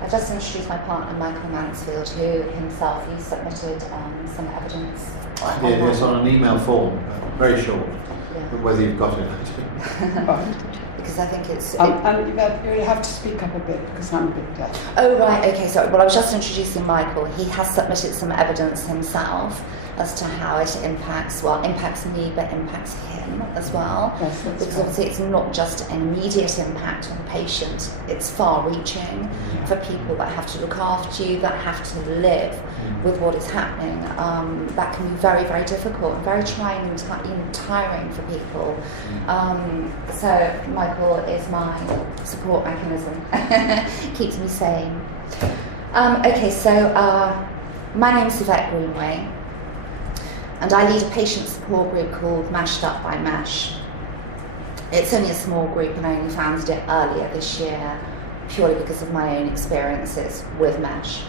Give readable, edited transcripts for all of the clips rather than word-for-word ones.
I just introduced my partner, Michael Mansfield, who himself, he submitted some evidence. Yes, on an email form, very short, but whether you've got it. Because I think it's... and you have to speak up a bit, because I'm a bit deaf. Oh, right, okay, sorry. Well, I was just introducing Michael. He has submitted some evidence himself as to how it impacts me, but impacts him as well. Yes, because obviously it's not just an immediate impact on the patient, it's far-reaching for people that have to look after you, that have to live with what is happening. That can be very, very difficult and very trying and tiring for people. So Michael is my support mechanism, keeps me sane. Okay, so my name's Yvette Greenway, and I lead a patient support group called Mashed Up by Mesh. It's only a small group, and I only founded it earlier this year, purely because of my own experiences with Mesh.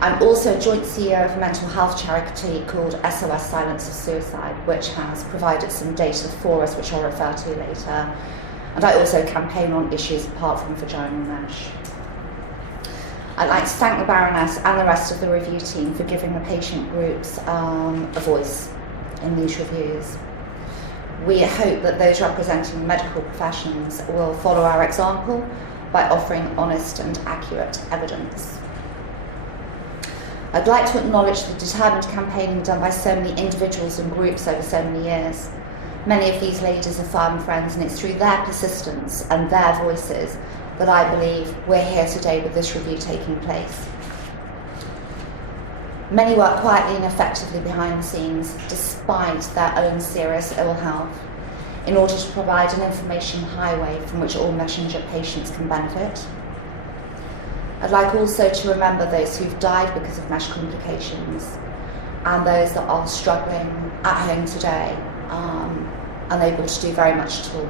I'm also a joint CEO of a mental health charity called SOS Silence of Suicide, which has provided some data for us, which I'll refer to later. And I also campaign on issues apart from vaginal mesh. I'd like to thank the Baroness and the rest of the review team for giving the patient groups a voice in these reviews. We hope that those representing medical professions will follow our example by offering honest and accurate evidence. I'd like to acknowledge the determined campaigning done by so many individuals and groups over so many years. Many of these ladies are firm friends, and it's through their persistence and their voices that I believe we're here today with this review taking place. Many work quietly and effectively behind the scenes, despite their own serious ill health, in order to provide an information highway from which all messenger patients can benefit. I'd like also to remember those who've died because of mesh complications, and those that are struggling at home today, unable to do very much at all.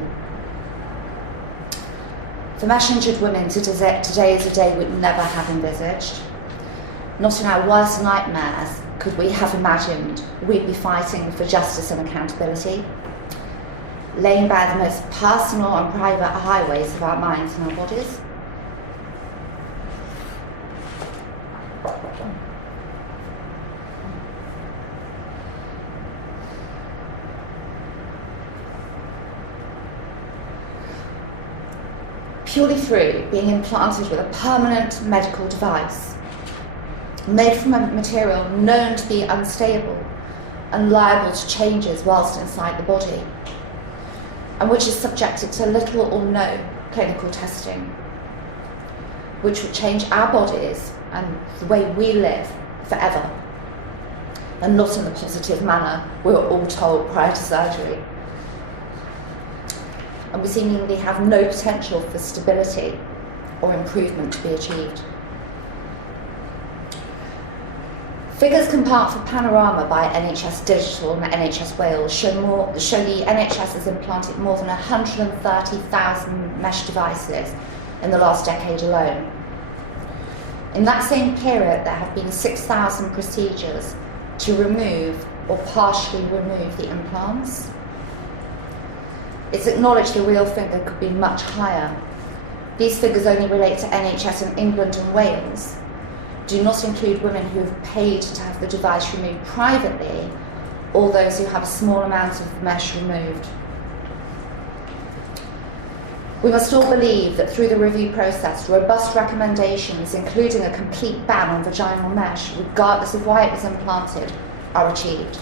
For mesh-injured women, today is a day we'd never have envisaged. Not in our worst nightmares could we have imagined we'd be fighting for justice and accountability, laying bare the most personal and private highways of our minds and our bodies. Purely through being implanted with a permanent medical device made from a material known to be unstable and liable to changes whilst inside the body, and which is subjected to little or no clinical testing, which would change our bodies and the way we live forever, and not in the positive manner we were all told prior to surgery. And we seemingly have no potential for stability or improvement to be achieved. Figures compiled for Panorama by NHS Digital and NHS Wales show the NHS has implanted more than 130,000 mesh devices in the last decade alone. In that same period, there have been 6,000 procedures to remove or partially remove the implants. It's acknowledged the real figure could be much higher. These figures only relate to NHS in England and Wales, do not include women who have paid to have the device removed privately, or those who have a small amount of mesh removed. We must all believe that through the review process, robust recommendations, including a complete ban on vaginal mesh, regardless of why it was implanted, are achieved.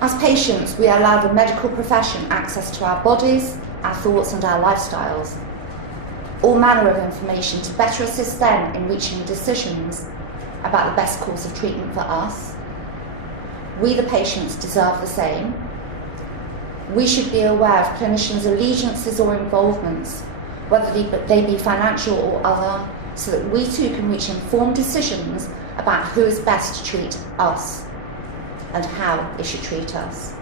As patients, we allow the medical profession access to our bodies, our thoughts and our lifestyles. All manner of information to better assist them in reaching decisions about the best course of treatment for us. We, the patients, deserve the same. We should be aware of clinicians' allegiances or involvements, whether they be financial or other, so that we too can reach informed decisions about who is best to treat us and how it should treat us.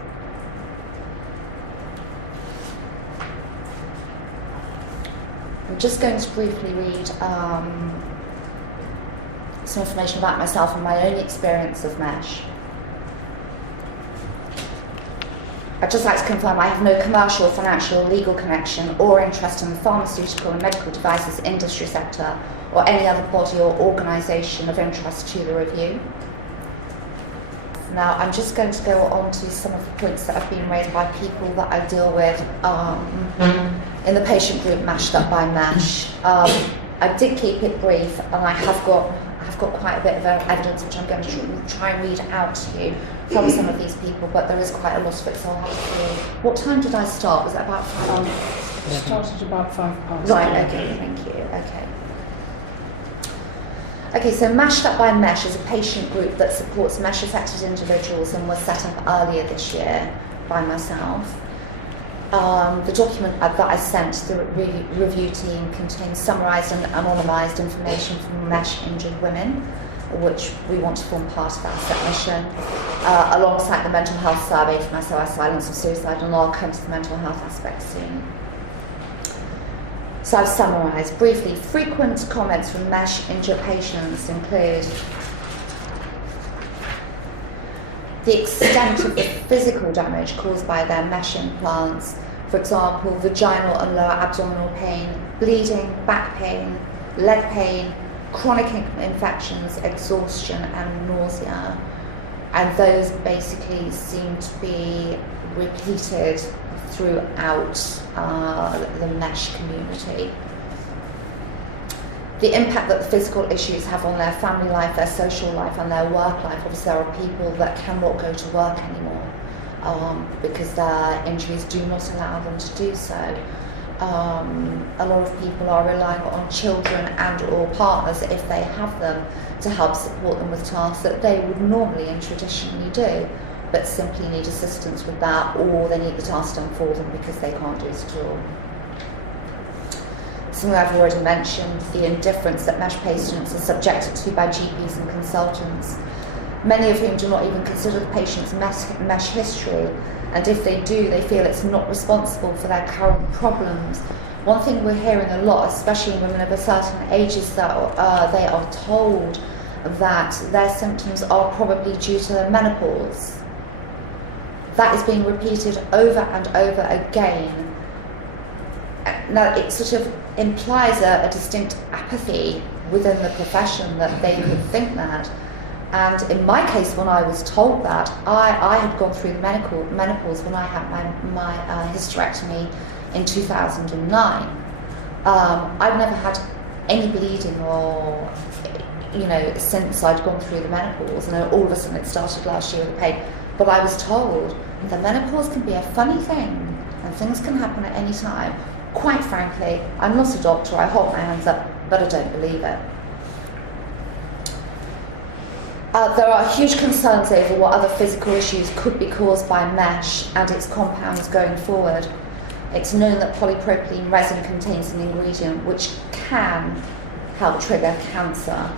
I'm just going to briefly read some information about myself and my own experience of mesh. I'd just like to confirm I have no commercial, financial, or legal connection or interest in the pharmaceutical and medical devices industry sector or any other body or organisation of interest to the review. Now, I'm just going to go on to some of the points that have been raised by people that I deal with in the patient group mashed up by MASH. I did keep it brief, and I have got quite a bit of evidence which I'm going to try and read out to you from some of these people, but there is quite a lot of it, so I'll have to... What time did I start? Was it about 5? Started about 5 past. Right, okay, thank you, okay. Okay, so Mashed Up by MESH is a patient group that supports MESH-affected individuals and was set up earlier this year by myself. The document that I sent to the review team contains summarised and anonymised information from MESH-injured women, which we want to form part of our submission, alongside the mental health survey from SOS Silence of Suicide, and I'll come to the mental health aspect soon. So I've summarised briefly. Frequent comments from MESH-injured patients include the extent of the physical damage caused by their mesh implants, for example, vaginal and lower abdominal pain, bleeding, back pain, leg pain, chronic infections, exhaustion and nausea. And those basically seem to be repeated throughout the MESH community. The impact that the physical issues have on their family life, their social life and their work life. Obviously there are people that cannot go to work anymore because their injuries do not allow them to do so. A lot of people are relying on children and or partners, if they have them, to help support them with tasks that they would normally and traditionally do, but simply need assistance with that, or they need the task done for them because they can't do it at all. Something I've already mentioned, the indifference that MESH patients are subjected to by GPs and consultants, many of whom do not even consider the patient's MESH history, and if they do, they feel it's not responsible for their current problems. One thing we're hearing a lot, especially in women of a certain age, is that they are told that their symptoms are probably due to their menopause. That is being repeated over and over again. Now, it sort of implies a distinct apathy within the profession that they could think that. And in my case, when I was told that, I had gone through the menopause when I had my hysterectomy in 2009. I'd never had any bleeding or, since I'd gone through the menopause, and all of a sudden it started last year with the pain. But I was told that menopause can be a funny thing and things can happen at any time. Quite frankly, I'm not a doctor, I hold my hands up, but I don't believe it. There are huge concerns over what other physical issues could be caused by MESH and its compounds going forward. It's known that polypropylene resin contains an ingredient which can help trigger cancer.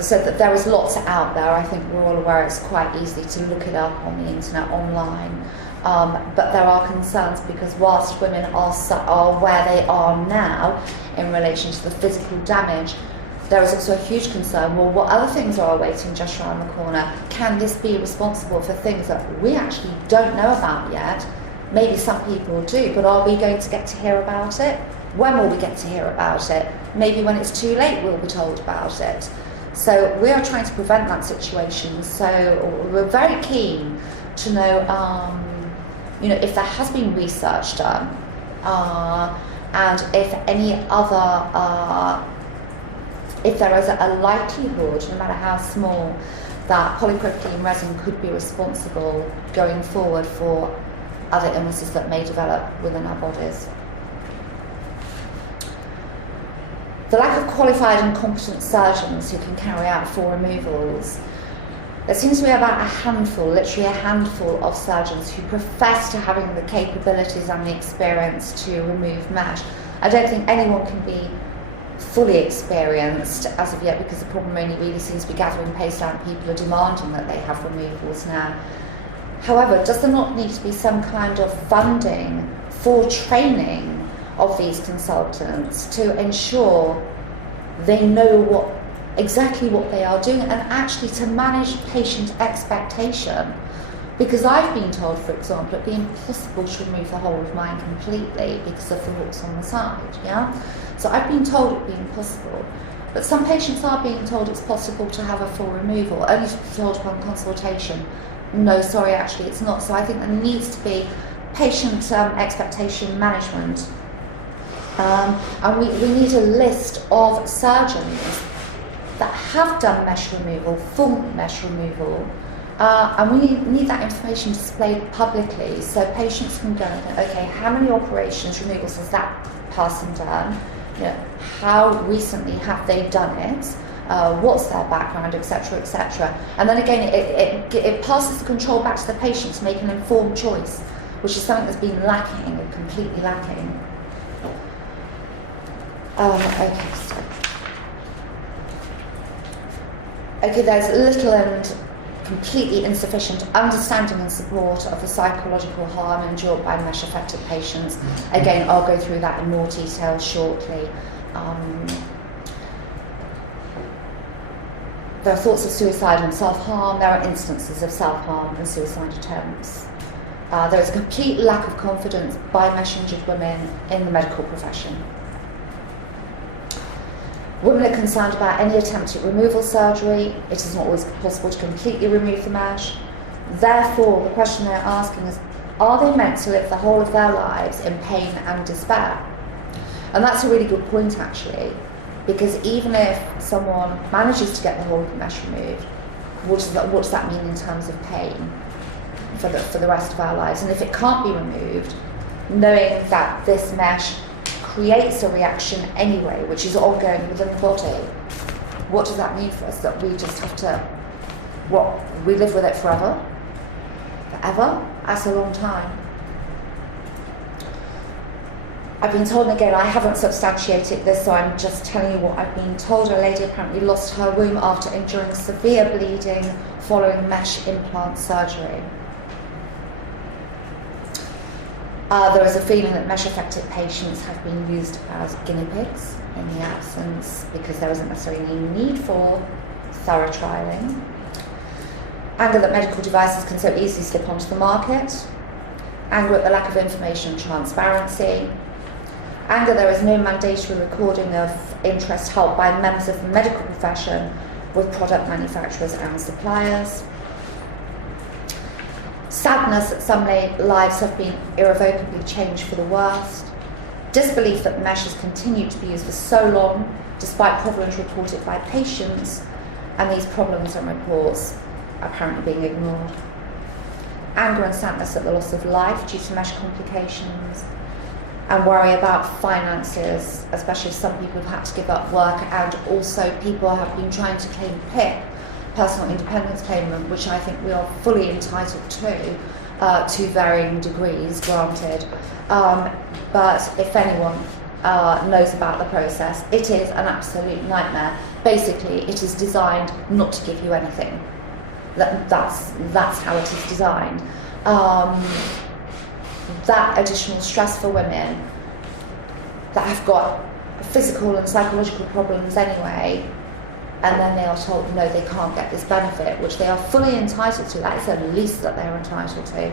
So that there is lots out there. I think we're all aware it's quite easy to look it up on the internet, online. But there are concerns because whilst women are where they are now in relation to the physical damage, there is also a huge concern, well, what other things are awaiting just around the corner? Can this be responsible for things that we actually don't know about yet? Maybe some people do, but are we going to get to hear about it? When will we get to hear about it? Maybe when it's too late we'll be told about it. So we are trying to prevent that situation. So we're very keen to know, if there has been research done, and if any other, if there is a likelihood, no matter how small, that polypropylene resin could be responsible going forward for other illnesses that may develop within our bodies. The lack of qualified and competent surgeons who can carry out full removals. There seems to be about a handful, literally a handful of surgeons who profess to having the capabilities and the experience to remove MESH. I don't think anyone can be fully experienced as of yet because the problem only really seems to be gathering pace and people are demanding that they have removals now. However, does there not need to be some kind of funding for training of these consultants to ensure they know exactly what they are doing and actually to manage patient expectation Because I've been told, for example, it'd be impossible to remove the whole of mine completely because of the hooks on the side, yeah? So I've been told it'd be impossible. But some patients are being told it's possible to have a full removal, only to be told upon consultation, no, sorry, actually it's not. So I think there needs to be patient expectation management. And we need a list of surgeons that have done mesh removal, full mesh removal, and we need that information displayed publicly so patients can go and go, okay, how many operations, removals has that person done? You know, how recently have they done it? What's their background, etc., etc. And then again, it passes the control back to the patient to make an informed choice, which is something that's been lacking, completely lacking. Okay, there's little and completely insufficient understanding and support of the psychological harm endured by mesh-affected patients. Again, I'll go through that in more detail shortly. There are thoughts of suicide and self-harm. There are instances of self-harm and suicide attempts. There is a complete lack of confidence by mesh-injured women in the medical profession. Women are concerned about any attempt at removal surgery. It is not always possible to completely remove the mesh. Therefore, the question they're asking is, are they meant to live the whole of their lives in pain and despair? And that's a really good point, actually, because even if someone manages to get the whole of the mesh removed, what does that mean in terms of pain for the rest of our lives? And if it can't be removed, knowing that this mesh creates a reaction anyway, which is ongoing within the body, what does that mean for us? That we just have to, we live with it forever? Forever? That's a long time. I've been told, and again, I haven't substantiated this, so I'm just telling you what I've been told. A lady apparently lost her womb after enduring severe bleeding following mesh implant surgery. There is a feeling that mesh-affected patients have been used as guinea pigs in the absence, because there isn't necessarily any need for thorough trialling. Anger that medical devices can so easily slip onto the market. Anger at the lack of information and transparency. Anger there is no mandatory recording of interest held by members of the medical profession with product manufacturers and suppliers. Sadness that some lives have been irrevocably changed for the worst. Disbelief that the mesh has continued to be used for so long, despite problems reported by patients, and these problems and reports apparently being ignored. Anger and sadness at the loss of life due to mesh complications, and worry about finances, especially if some people have had to give up work, and also people have been trying to claim PIP, personal independence payment, which I think we are fully entitled to varying degrees, granted. But if anyone knows about the process, it is an absolute nightmare. Basically, it is designed not to give you anything. That's how it is designed. That additional stress for women that have got physical and psychological problems anyway, and then they are told no, they can't get this benefit, which they are fully entitled to. That is the least that they're entitled to.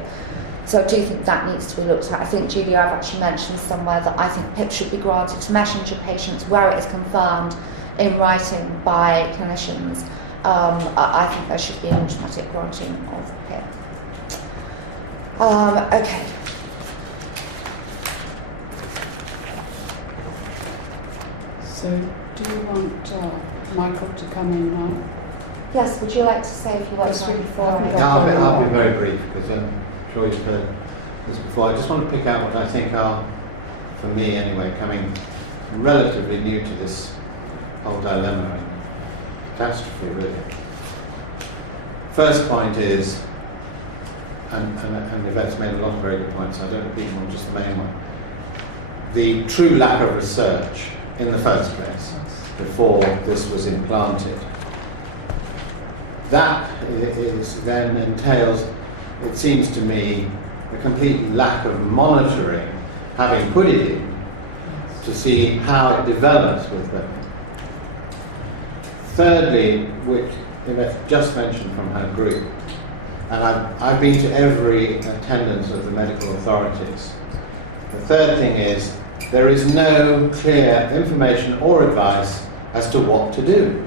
So I do think that needs to be looked at. I think, Julia, I've actually mentioned somewhere that I think PIP should be granted to mesh-injured patients where it is confirmed in writing by clinicians. I think there should be an automatic granting of PIP. Okay. So, do you want Michael to come in now? Yes, would you like to say if you want to before I go? I'll be very brief, because I'm sure you've heard this before. I just want to pick out what I think are, for me anyway, coming relatively new to this whole dilemma and catastrophe, really. First point is, and Yvette's made a lot of very good points, so I don't repeat them, just the main one. The true lack of research in the first place, before this was implanted. That then entails, it seems to me, a complete lack of monitoring, having put it in, to see how it develops with them. Thirdly, which Yvette just mentioned from her group, And I've been to every attendance of the medical authorities. The third thing is, there is no clear information or advice as to what to do.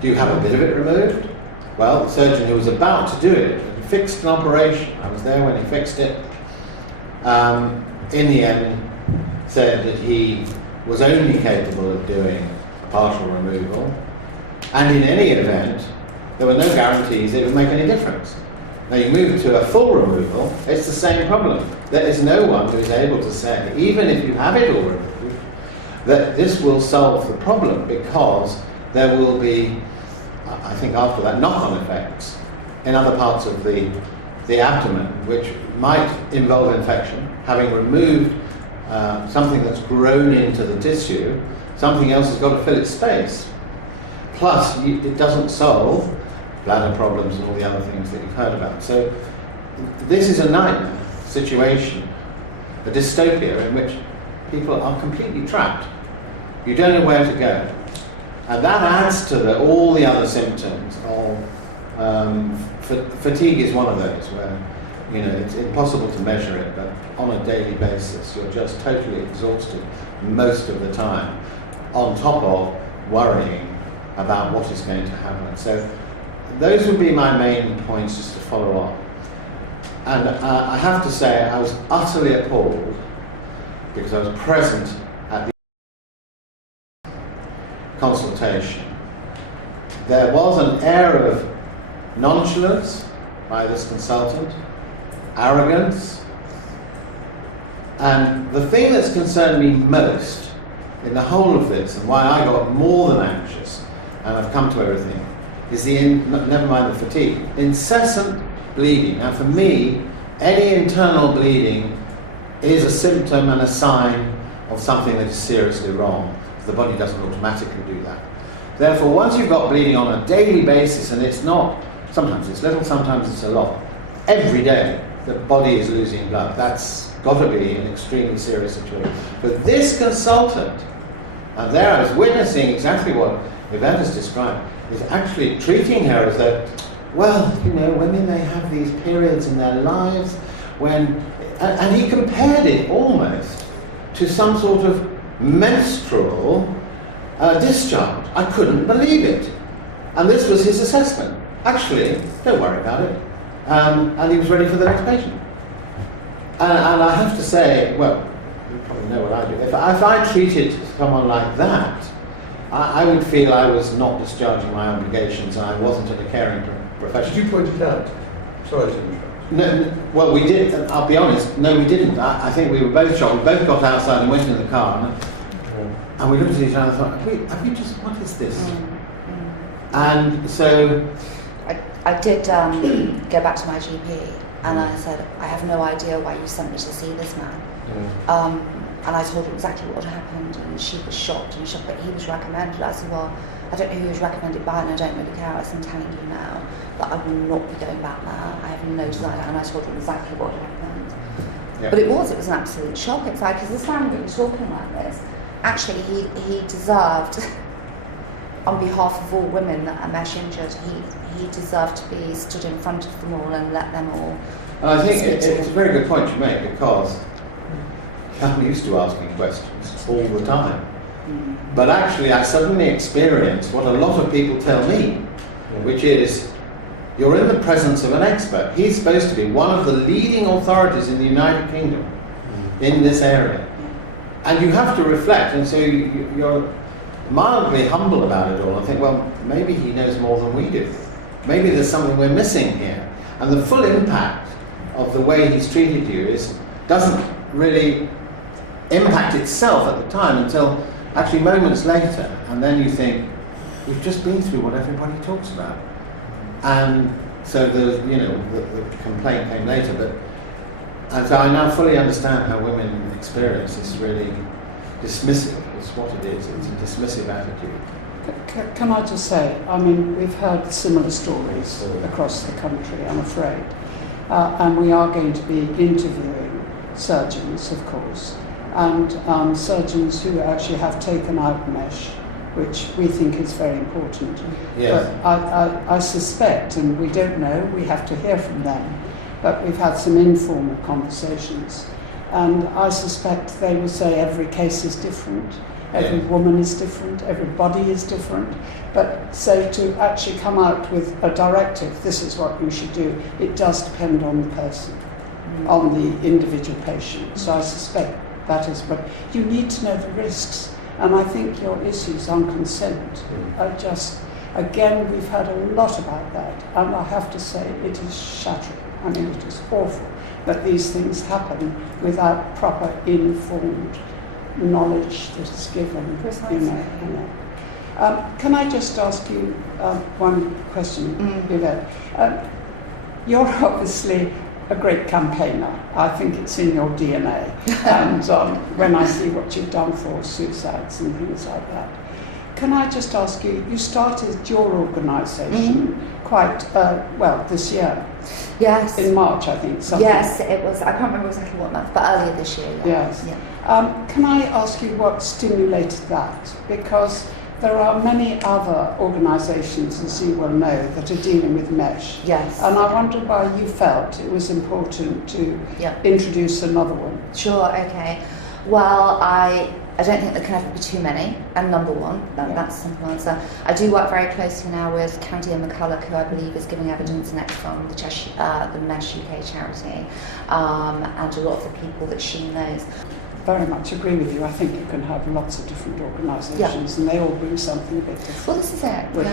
Do you have a bit of it removed? Well, the surgeon who was about to do it fixed an operation. I was there when he fixed it. In the end, said that he was only capable of doing a partial removal, and in any event, there were no guarantees it would make any difference. Now you move to a full removal, it's the same problem. There is no one who is able to say, even if you have it all removed, that this will solve the problem, because there will be, I think after that, knock-on effects in other parts of the abdomen, which might involve infection. Having removed something that's grown into the tissue, something else has got to fill its space. Plus, it doesn't solve bladder problems and all the other things that you've heard about. So this is a nightmare situation, a dystopia in which people are completely trapped. You don't know where to go. And that adds to all the other symptoms of fatigue is one of those where, you know, it's impossible to measure it, but on a daily basis you're just totally exhausted most of the time, on top of worrying about what is going to happen. So those would be my main points just to follow on. And I have to say I was utterly appalled, because I was present at the consultation. There was an air of nonchalance by this consultant, arrogance, and the thing that's concerned me most in the whole of this, and why I got more than anxious, and I've come to everything, is never mind the fatigue, incessant bleeding. Now for me, any internal bleeding is a symptom and a sign of something that is seriously wrong. The body doesn't automatically do that. Therefore, once you've got bleeding on a daily basis, and it's not, sometimes it's little, sometimes it's a lot, every day the body is losing blood, that's got to be an extremely serious situation. But this consultant, and there I was witnessing exactly what Yvette has described, is actually treating her as though, well, you know, women, they have these periods in their lives when, and he compared it almost to some sort of menstrual discharge. I couldn't believe it. And this was his assessment. Actually, don't worry about it. And he was ready for the next patient. And I have to say, well, you probably know what I do. If I treated someone like that, I would feel I was not discharging my obligations and I wasn't in a caring profession. Did you point it out? Sorry to interrupt. No, well, we did. I'll be honest. No, we didn't. I think we were both shocked. We both got outside and went in the car, and we looked at each other and thought, have we just? What is this? And so, I did go back to my GP, and I said, I have no idea why you sent me to see this man. And I told her exactly what had happened, and she was shocked, but he was recommended. I said, well, I don't know who he was recommended by, and I don't really care. I said, I'm telling you now that I will not be going back there. I have no desire, and I told her exactly what had happened. yeah. But it was an absolute shock. It's like, because this man that was talking like this, actually he deserved, on behalf of all women that are mesh injured, he deserved to be stood in front of them all and let them all. And I think it's a very good point you make, because I'm used to asking questions all the time. But actually I suddenly experienced what a lot of people tell me, which is, you're in the presence of an expert. He's supposed to be one of the leading authorities in the United Kingdom in this area. And you have to reflect, and so you're mildly humble about it all. I think, well, maybe he knows more than we do. Maybe there's something we're missing here. And the full impact of the way he's treated you doesn't really impact itself at the time until actually moments later, and then you think, we've just been through what everybody talks about. And so the complaint came later, and so I now fully understand how women experience this really dismissive, it's what it is, it's a dismissive attitude. Can I just say, I mean, we've heard similar stories across the country, I'm afraid, and we are going to be interviewing surgeons, of course, and surgeons who actually have taken out mesh which we think is very important. Yes. But I suspect, and we don't know, we have to hear from them, but we've had some informal conversations, and I suspect they will say every case is different, every woman is different, every body is different, but so to actually come out with a directive, this is what you should do, it does depend on the person, on the individual patient. So I suspect that is, but you need to know the risks, and I think your issues on consent are just, again, we've heard a lot about that, and I have to say it is shattering. I mean, it is awful that these things happen without proper informed knowledge that is given. Precisely. You know. Can I just ask you one question, Yvette? You're obviously a great campaigner. I think it's in your DNA. And when I see what you've done for suicides and things like that. Can I just ask you, you started your organisation quite, this year. Yes. In March, I think. Something. Yes, it was. I can't remember exactly what month, but earlier this year. Yeah. Yes. Yeah. Can I ask you what stimulated that? Because there are many other organisations, as you will know, that are dealing with mesh. Yes. And I wonder why you felt it was important to introduce another one. Sure, okay. Well, I don't think there can ever be too many, and number one, that's a simple answer. I do work very closely now with Candia McCulloch, who I believe is giving evidence next from the MESH UK charity, and a lot of the people that she knows. Very much agree with you. I think you can have lots of different organisations and they all bring something a bit different. Well, this is it. Which,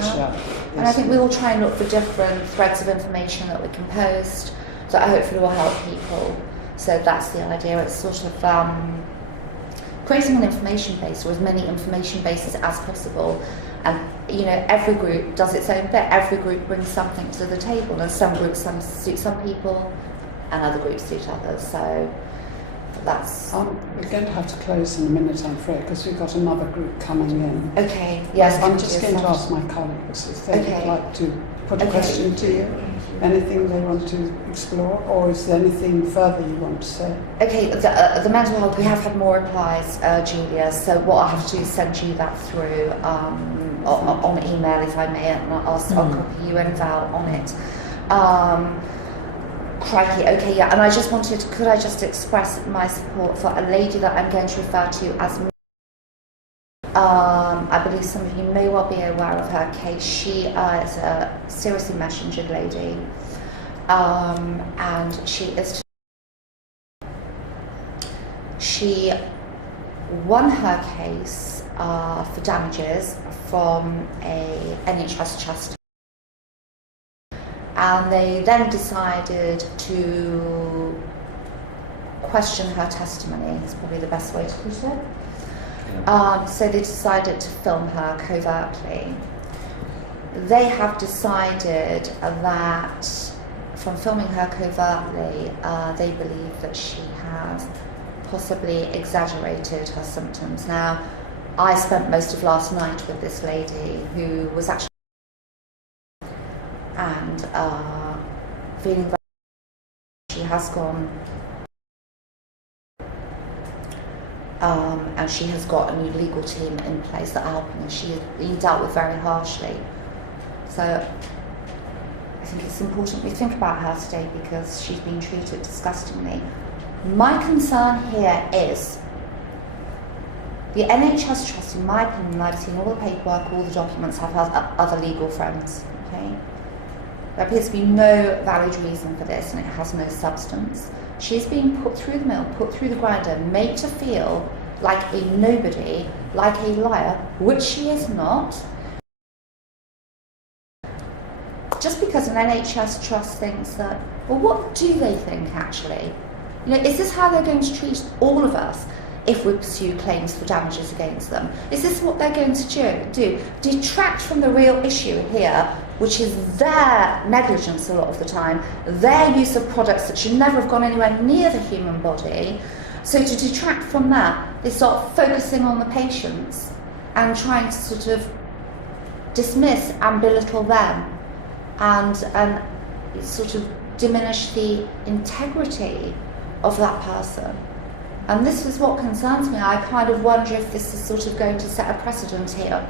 and I think we will try and look for different threads of information that we can post that hopefully will help people. So that's the idea. It's sort of creating an information base, or as many information bases as possible. And every group does its own bit. Every group brings something to the table, and some groups suit some people, and other groups suit others. So that's. We're going to have to close in a minute, I'm afraid, because we've got another group coming in. Okay. Yes. I'm just going to ask my colleagues if they would like to put a question to you. Anything they want to explore, or is there anything further you want to say? Okay, the mental health, we have had more replies, Julia, so what I have to do is send you that through on email, if I may, and I'll copy you and Val on it. Crikey, okay, yeah, and could I just express my support for a lady that I'm going to refer to as I believe some of you may well be aware of her case. She is a seriously mesh injured lady, and she won her case for damages from a NHS trust, and they then decided to question her testimony. It's probably the best way to put it. So they decided to film her covertly. They have decided that from filming her covertly, they believe that she has possibly exaggerated her symptoms. Now, I spent most of last night with this lady who was actually feeling very. She has gone. And she has got a new legal team in place that are helping her. She has been dealt with very harshly. So I think it's important we think about her today because she's been treated disgustingly. My concern here is the NHS Trust, in my opinion, I've seen all the paperwork, all the documents, have other legal friends. Okay? There appears to be no valid reason for this, and it has no substance. She's being put through the mill, put through the grinder, made to feel like a nobody, like a liar, which she is not. Just because an NHS trust thinks that, well, what do they think actually? Is this how they're going to treat all of us if we pursue claims for damages against them? Is this what they're going to do? Detract from the real issue here, which is their negligence a lot of the time, their use of products that should never have gone anywhere near the human body. So to detract from that, they start focusing on the patients and trying to sort of dismiss and belittle them and sort of diminish the integrity of that person. And this is what concerns me. I kind of wonder if this is sort of going to set a precedent here.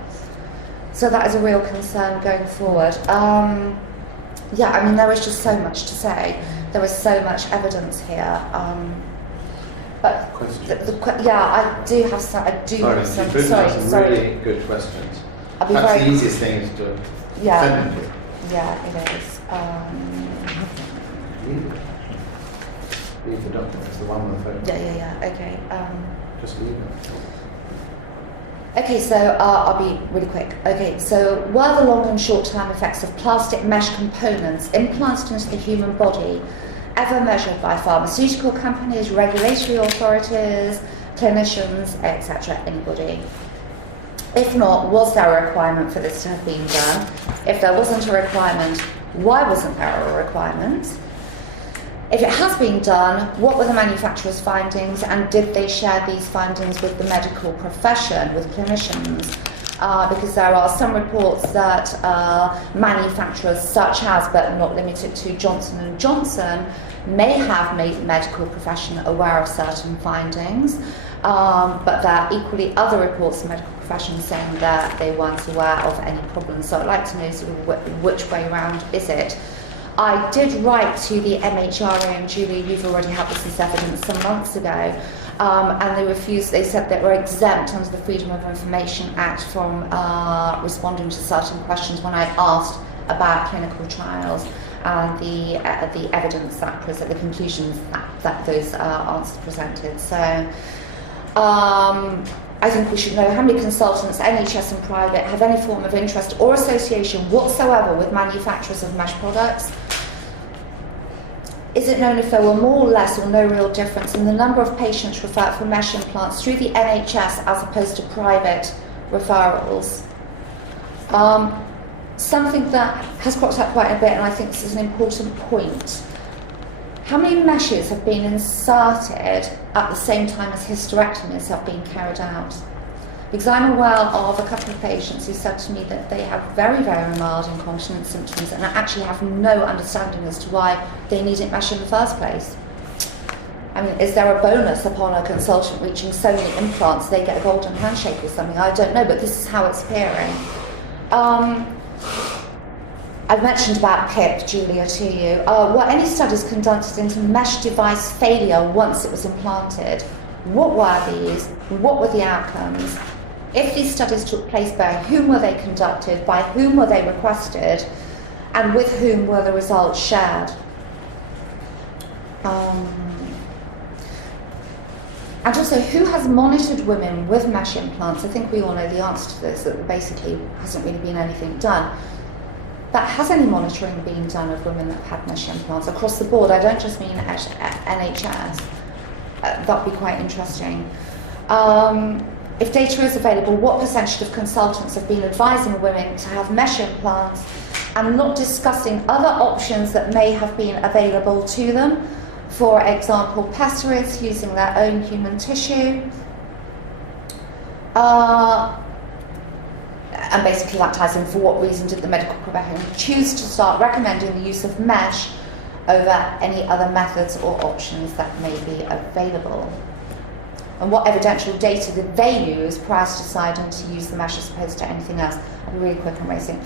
So that is a real concern going forward. Yeah, I mean, there is just so much to say. There is so much evidence here. But yeah, I do have some. Some really good questions. Perhaps the easiest thing is to send them to you. Yeah, it is. Leave the document. It's the one with the photo. Yeah. Okay. Just leave it. Okay, so I'll be really quick. Okay, so were the long and short-term effects of plastic mesh components implanted into the human body ever measured by pharmaceutical companies, regulatory authorities, clinicians, etc., anybody? If not, was there a requirement for this to have been done? If there wasn't a requirement, why wasn't there a requirement? If it has been done, what were the manufacturer's findings, and did they share these findings with the medical profession, with clinicians? Because there are some reports that manufacturers such as, but not limited to, Johnson & Johnson may have made the medical profession aware of certain findings, but there are equally other reports in the medical profession saying that they weren't aware of any problems. So I'd like to know sort of which way around is it. I did write to the MHRA, and Julie, you've already had this as evidence some months ago, and they refused. They said they were exempt under the Freedom of Information Act from responding to certain questions when I asked about clinical trials and the evidence that the conclusions that those answers presented. So I think we should know how many consultants, NHS and private, have any form of interest or association whatsoever with manufacturers of mesh products. Is it known if there were more, less, or no real difference in the number of patients referred for mesh implants through the NHS as opposed to private referrals? Something that has cropped up quite a bit, and I think this is an important point. How many meshes have been inserted at the same time as hysterectomies have been carried out? Because I'm aware of a couple of patients who said to me that they have very, very mild incontinence symptoms and actually have no understanding as to why they needed mesh in the first place. I mean, is there a bonus upon a consultant reaching so many implants they get a golden handshake or something? I don't know, but this is how it's appearing. I've mentioned about PIP, Julia, to you. Were any studies conducted into mesh device failure once it was implanted? What were these? What were the outcomes? If these studies took place, by whom were they conducted? By whom were they requested? And with whom were the results shared? And also, who has monitored women with mesh implants? I think we all know the answer to this, that basically hasn't really been anything done. But has any monitoring been done of women that have had mesh implants across the board? I don't just mean at NHS. That would be quite interesting. If data is available, what percentage of consultants have been advising women to have mesh implants and not discussing other options that may have been available to them? For example, pessarids using their own human tissue. And basically that ties in, for what reason did the medical profession choose to start recommending the use of mesh over any other methods or options that may be available? And what evidential data did they use prior to deciding to use the mesh as opposed to anything else? I'll be really quick and racing.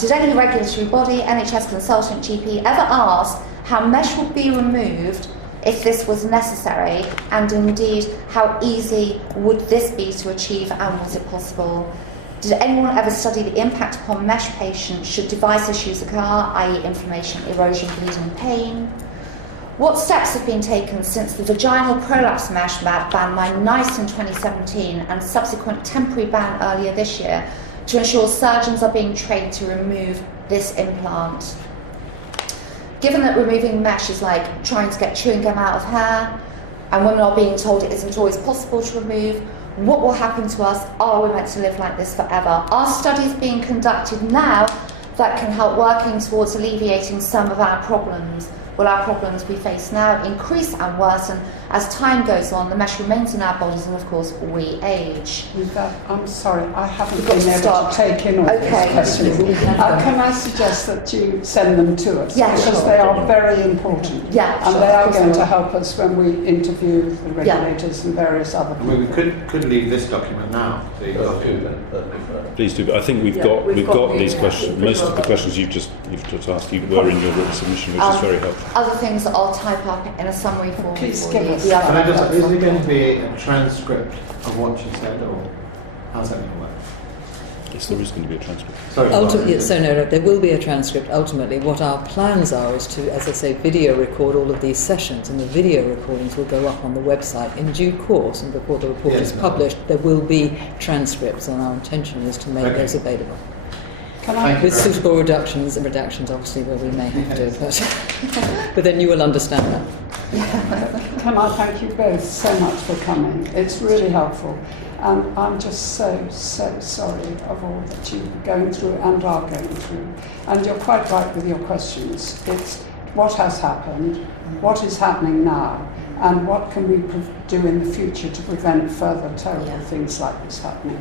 Did any regulatory body, NHS consultant, GP ever ask how mesh would be removed if this was necessary, and indeed how easy would this be to achieve, and was it possible? Did anyone ever study the impact upon mesh patients should device issues occur, i.e. inflammation, erosion, bleeding, pain? What steps have been taken since the vaginal prolapse mesh ban by NICE in 2017 and subsequent temporary ban earlier this year to ensure surgeons are being trained to remove this implant? Given that removing mesh is like trying to get chewing gum out of hair, and women are being told it isn't always possible to remove, what will happen to us? Are we meant to live like this forever? Are studies being conducted now that can help working towards alleviating some of our problems? Will our problems we face now increase and worsen As time goes on, the mesh remains in our bodies, and of course, we age. I'm sorry, I haven't We've got been to able start. to take in all Okay. these questions. Can I suggest that you send them to us? Yeah, because sure. they are very important. Yeah, And sure, they of are course going I to will. help us when we interview the regulators and various other I people. mean, we could leave this document now. So you've got Please do, but I think we've got these questions. Most of the questions you've just asked were in your written submission, which is very helpful. Other things that I'll type up in a summary form. Please for give you. us The that. other Can I just, ones is I'll there going put. to be a transcript of what you said, or how's that going to work? Yes, there is going to be a transcript. Sorry. Ultimately, there will be a transcript. Ultimately, what our plans are is to, as I say, video record all of these sessions, and the video recordings will go up on the website in due course. And before the report is published, there will be transcripts, and our intention is to make those available. Can Thank I, you. With suitable redactions, obviously, where we may have to, but then you will understand that. can I thank you both so much for coming? It's really helpful. And I'm just so sorry of all that you're going through and are going through. And you're quite right with your questions. It's what has happened, what is happening now, and what can we do in the future to prevent further terrible things like this happening.